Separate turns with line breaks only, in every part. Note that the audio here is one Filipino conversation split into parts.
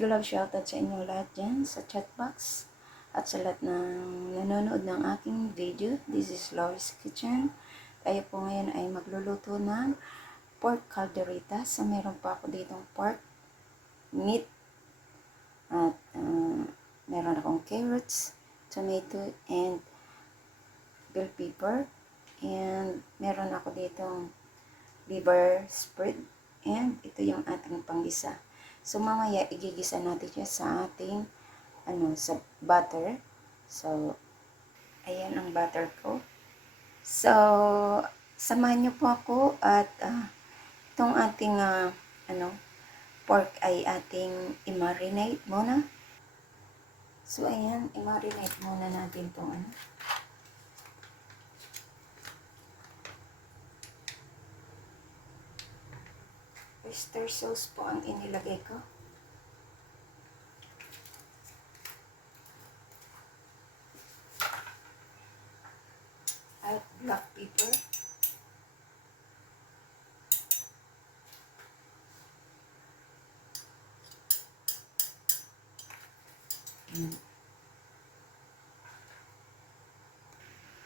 Mega love shoutout sa inyo lahat dyan sa chat box at sa lahat ng nanonood ng aking video. This is Loris Kitchen. Tayo po ngayon ay magluluto ng pork calderita. So, meron pa ako ditong pork meat at uh, meron akong carrots, tomato, and bell pepper. And meron ako ditong liver spread. And ito yung ating panggisa. So, mamaya, igigisa natin siya sa ating, ano, sa butter. So, ayan ang butter ko. So, samahan niyo po ako at ah, itong ating, ah, ano, pork ay ating i-marinate muna. So, ayan, i-marinate muna natin itong, ano, oyster sauce po ang inilagay ko. At black pepper.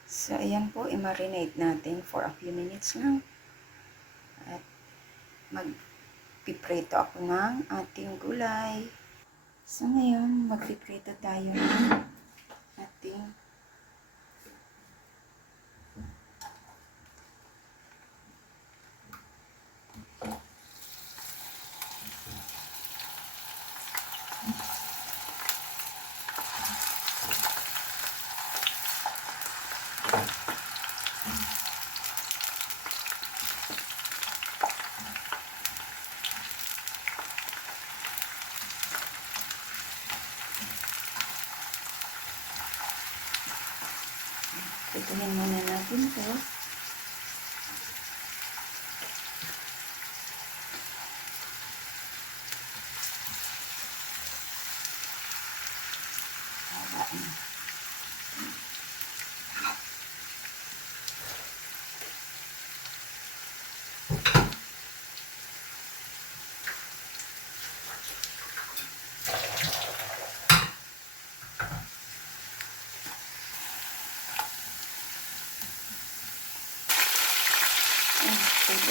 So, ayan po, i-marinate natin for a few minutes lang. At magpiprito ako ng ating gulay. So, ngayon, magpiprito tayo ng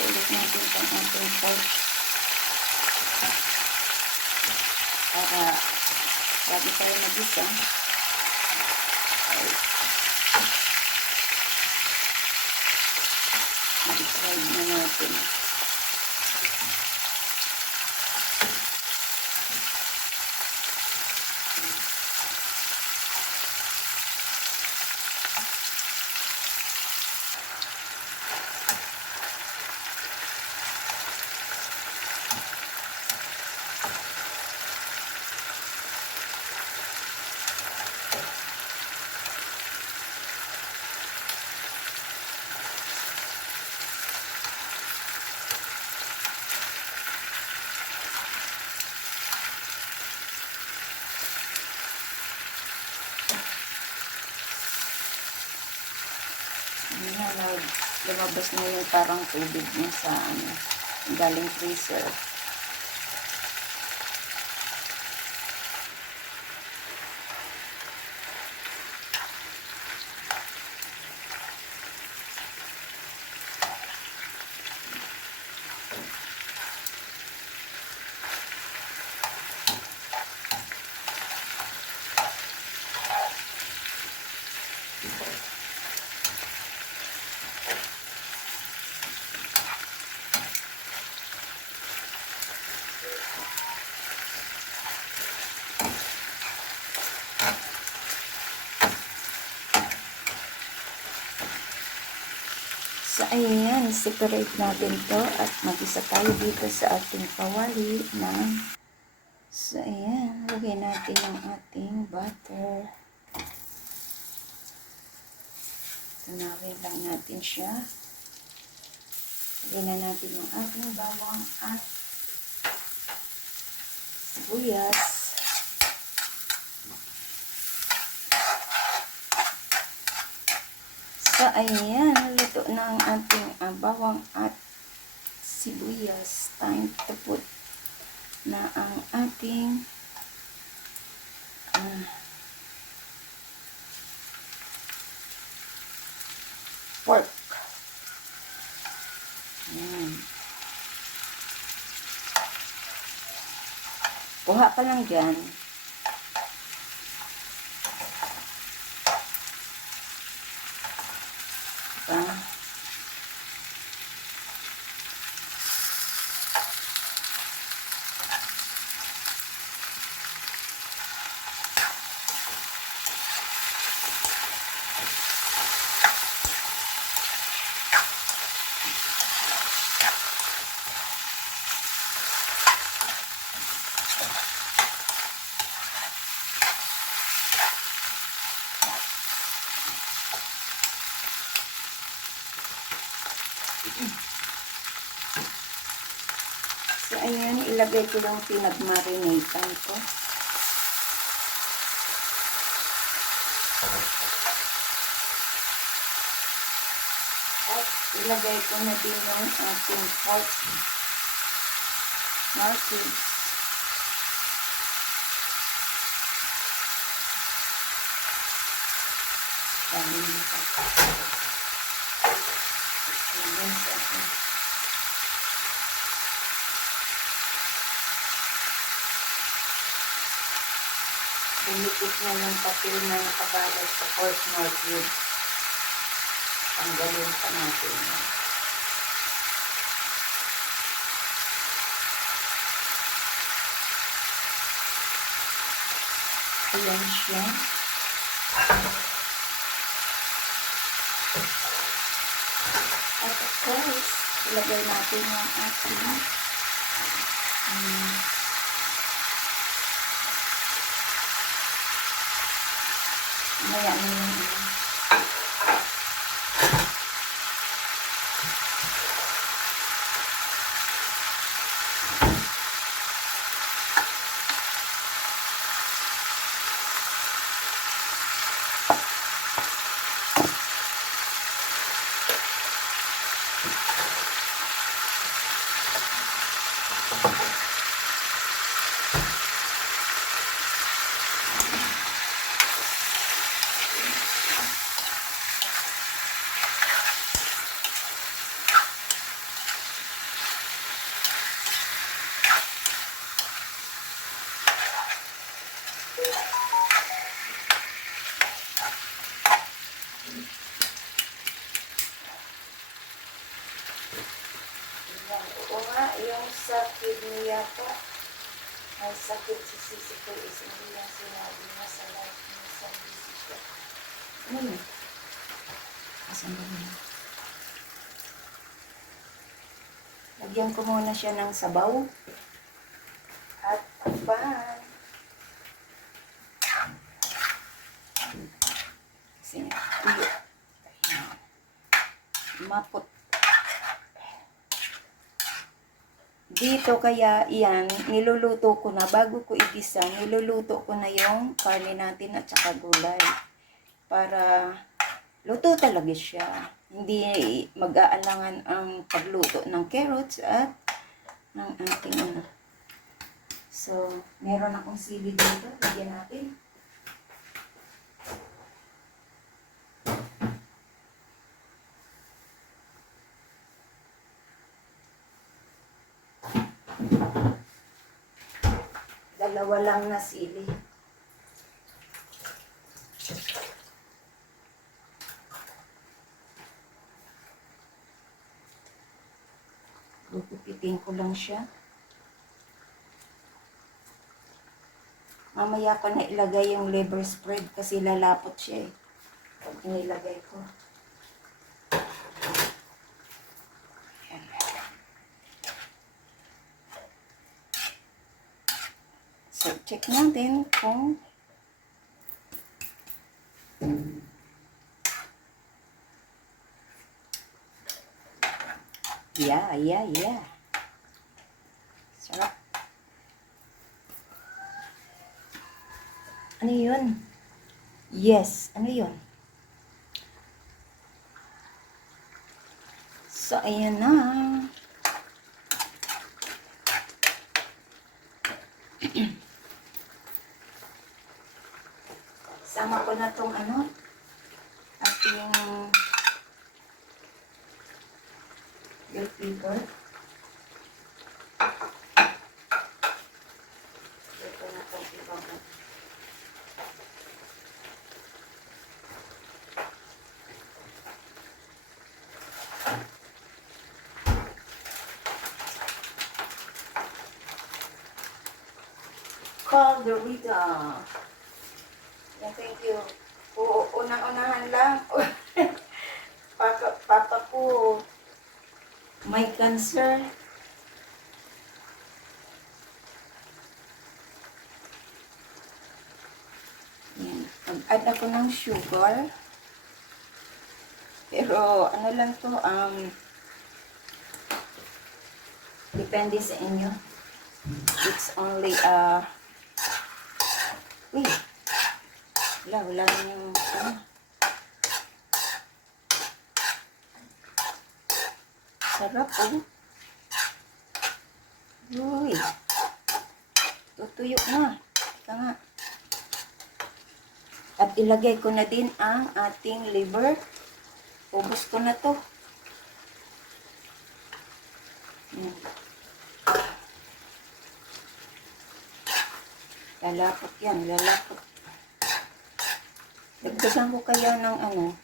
ulit natin itong ating pork. Para bago tayo mag-isa. mag-try na natin. Ayan na, lumabas na yung parang tubig niya sa ano, galing freezer. So, ayan, separate natin to at mag-isa tayo dito sa ating kawali na So, ayan, lagay natin yung ating butter. Tunawin lang natin siya. Lagay na natin yung ating bawang at sibuyas. So, ayan, luto na ang ating uh, bawang at sibuyas. Time to put na ang ating pork. Ayan. Kuha ka lang dyan. So, ayan, ilagay ko yung pinagmarinatan ko. At ilagay ko na din yung ating pork markets. Sabi nito. Ayan Dumikit niya yung papel na nakabalay sa pork market. Tanggalin pa natin yan. Ayan siya. At of course, ilagay natin yung ating um, maya na yung ano. Yan. Oo nga, yung sa kidney yata, may sakit si Sisi ko is hindi yan sinabi niya sa life niya sa busy siya. Ano yun? Asan ba yun? Lagyan ko muna siya ng sabaw. At pan. Kasi. Mapot Dito kaya iyan, niluluto ko na, bago ko igisa, niluluto ko na yung karne natin at saka gulay. Para luto talaga siya. Hindi mag-aalangan ang pagluto ng carrots at ng ating ano. So, meron akong sili dito. Lagyan natin. Dalawa lang na sili. Gugupitin ko lang siya. Mamaya ko na ilagay yung liver spread kasi lalapot siya eh. Pag nilagay ko. Check natin kung Yeah, yeah, yeah. Sarap. Ano yun? Yes, ano yun? So, ayan na. Isama ko na tong ano, ating bell pepper. Na tong ibang Calderita. Thank you. Oo, unang-unahan lang. papa, papa ko may cancer. Yan. Mag-add ako ng sugar. Pero ano lang to, um, depende sa inyo. It's only, uh, uy, wala, wala na yung, ano, sarap oh. Uy, tutuyo na. Ika nga. At ilagay ko na din ang ating liver. Ubus ko na to. Yan. Lalapot yan, lalapot. Dagdagan ko kaya ng ano.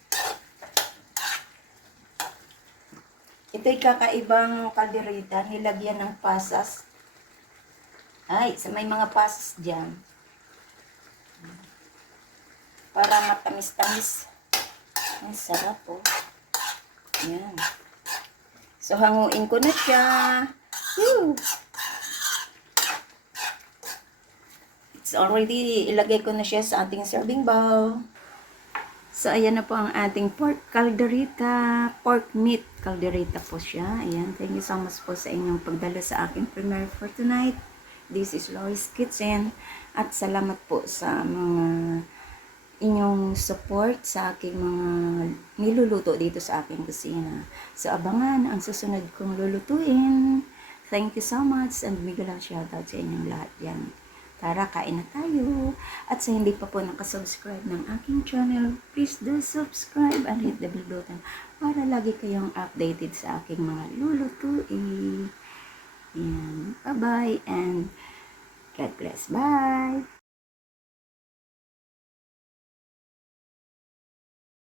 Ito'y kakaibang kalderita, nilagyan ng pasas. Ay, sa may mga pasas dyan. Para matamis-tamis. Ang sarap oh. Yan. So, hanguin ko na siya. Woo! It's already, ilagay ko na siya sa ating serving bowl. So, ayan na po ang ating pork calderita, pork meat calderita po siya. Ayan, thank you so much po sa inyong pagdala sa aking premiere for tonight. This is Lois Kitchen. At salamat po sa mga inyong support sa aking mga niluluto dito sa aking kusina. So, abangan ang susunod kong lulutuin. Thank you so much and bigyan lang shoutout sa inyong lahat yan. Tara, kain na tayo. At sa hindi pa po nakasubscribe ng aking channel, please do subscribe and hit the bell button para lagi kayong updated sa aking mga lulutuin. Yan. Bye-bye and God bless. Bye!